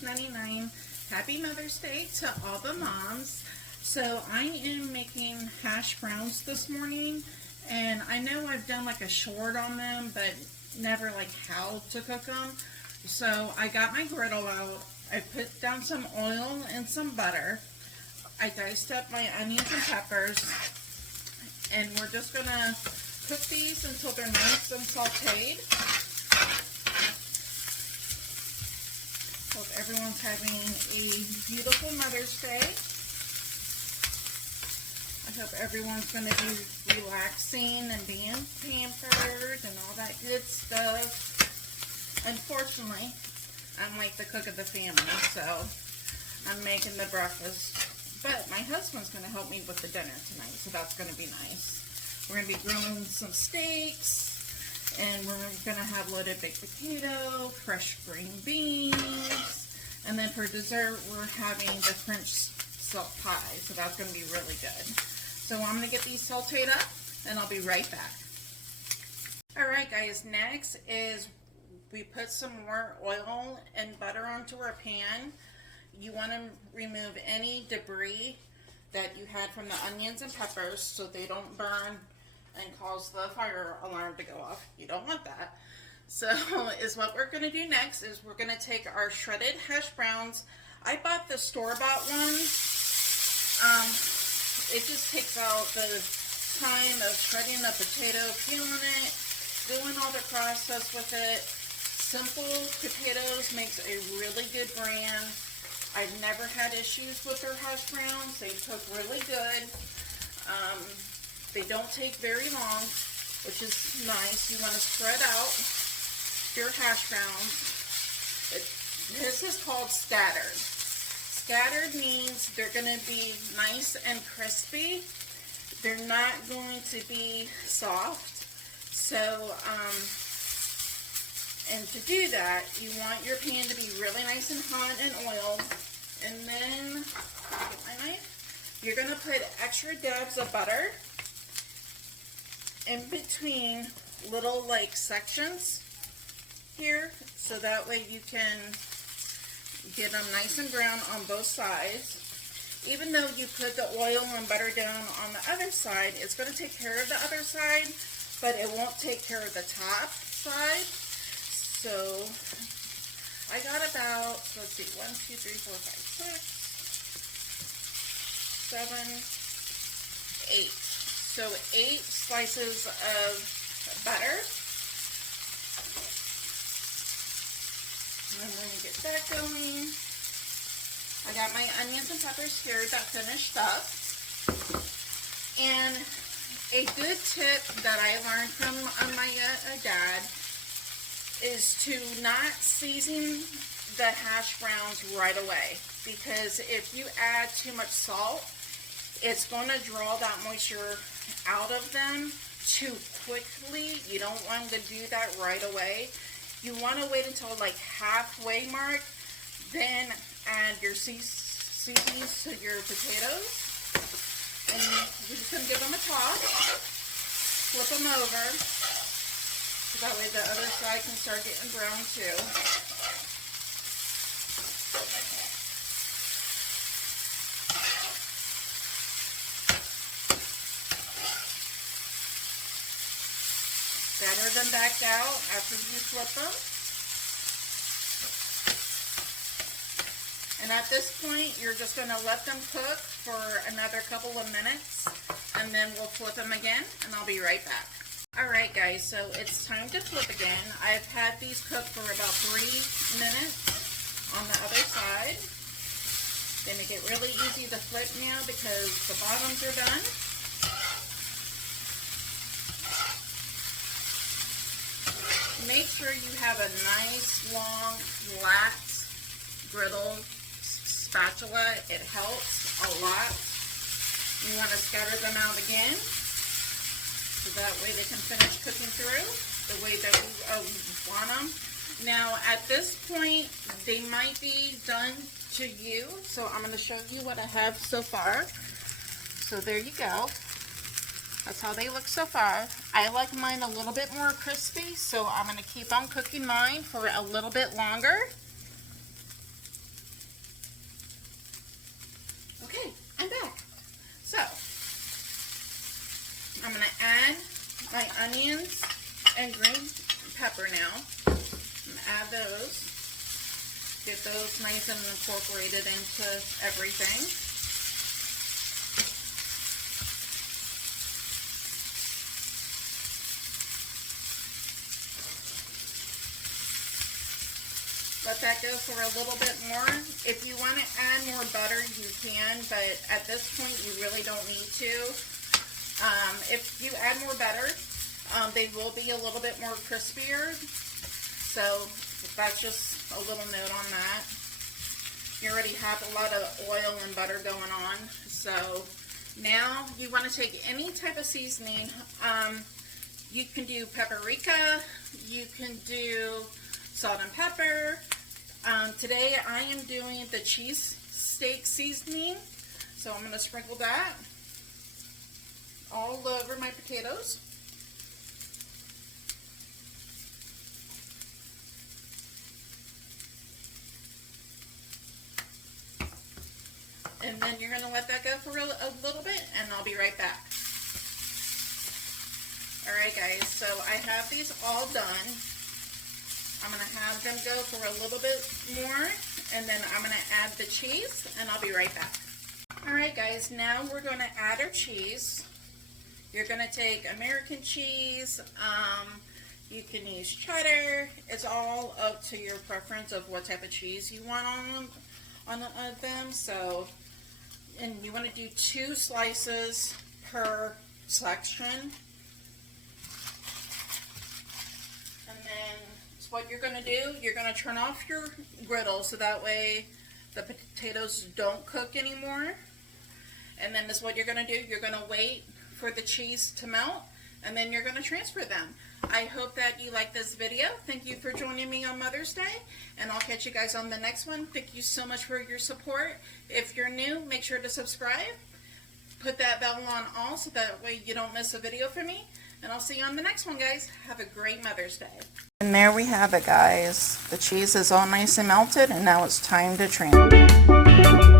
$6.99. Happy Mother's Day to all the moms. So I am making hash browns this morning, and I know I've done like a short on them, but never like how to cook them. So I got my griddle out. I put down some oil and some butter. I diced up my onions and peppers, and we're just gonna cook these until they're nice and sauteed. Hope everyone's having a beautiful Mother's Day. I hope everyone's going to be relaxing and being pampered and all that good stuff. Unfortunately, I'm like the cook of the family, so I'm making the breakfast. But my husband's going to help me with the dinner tonight, so that's going to be nice. We're going to be grilling some steaks. And we're going to have loaded baked potato, fresh green beans, and then for dessert we're having the French silk pie, so that's going to be really good. So I'm going to get these sauteed up, and I'll be right back. Alright guys, next is we put some more oil and butter onto our pan. You want to remove any debris that you had from the onions and peppers so they don't burn and cause the fire alarm to go off. You don't want that. So is what we're going to do next is we're going to take our shredded hash browns. I bought the store-bought ones. It just takes out the time of shredding the potato, peeling it, doing all the process with it. Simple Potatoes makes a really good brand. I've never had issues with their hash browns. They cook really good. They don't take very long, which is nice. You want to spread out your hash browns. This is called scattered. Scattered means they're going to be nice and crispy. They're not going to be soft. So, and to do that, you want your pan to be really nice and hot and oiled. And then, get my knife. You're going to put extra dabs of butter in between little like sections here, so that way you can get them nice and brown on both sides. Even though you put the oil and butter down on the other side, it's going to take care of the other side, but it won't take care of the top side. So I got about, let's see, 1, 2, 3, 4, 5, 6, 7, 8. So 8 slices of butter. And let me get that going. I got my onions and peppers here that finished up. And a good tip that I learned from my dad is to not season the hash browns right away. Because if you add too much salt, it's going to draw that moisture out of them too quickly. You don't want to do that right away. You want to wait until like halfway mark, then add your seasonings to your potatoes. And you're just going to give them a toss, flip them over, so that way the other side can start getting brown too. Batter them back out after you flip them. And at this point, you're just going to let them cook for another couple of minutes, and then we'll flip them again, and I'll be right back. Alright guys, so it's time to flip again. I've had these cooked for about 3 minutes on the other side. They make it really easy to flip now because the bottoms are done. Make sure you have a nice, long, flat griddle spatula. It helps a lot. You want to scatter them out again, so that way they can finish cooking through the way that we want them. Now, at this point, they might be done to you, so I'm going to show you what I have so far. So there you go. That's how they look so far. I like mine a little bit more crispy, so I'm going to keep on cooking mine for a little bit longer. it's nice and incorporated into everything. Let that go for a little bit more. If you want to add more butter, you can, but at this point, you really don't need to. If you add more butter, they will be a little bit more crispier. So that's just a little note on that. You already have a lot of oil and butter going on. So now you want to take any type of seasoning. You can do paprika, you can do salt and pepper. Today I am doing the cheese steak seasoning, so I'm going to sprinkle that all over my potatoes. And then you're going to let that go for a little bit, and I'll be right back. Alright guys, so I have these all done. I'm going to have them go for a little bit more, and then I'm going to add the cheese, and I'll be right back. Alright guys, now we're going to add our cheese. You're going to take American cheese, you can use cheddar. It's all up to your preference of what type of cheese you want on them. So, and you want to do 2 slices per section. And then what you're going to do, you're going to turn off your griddle so that way the potatoes don't cook anymore. And then this is what you're going to do. You're going to wait for the cheese to melt, and then you're going to transfer them. I hope that you like this video. Thank you for joining me on Mother's Day, and I'll catch you guys on the next one. Thank you so much for your support. If you're new, make sure to subscribe. Put that bell on all so that way you don't miss a video from me. And I'll see you on the next one, guys. Have a great Mother's Day. And there we have it, guys. The cheese is all nice and melted, and now it's time to transfer.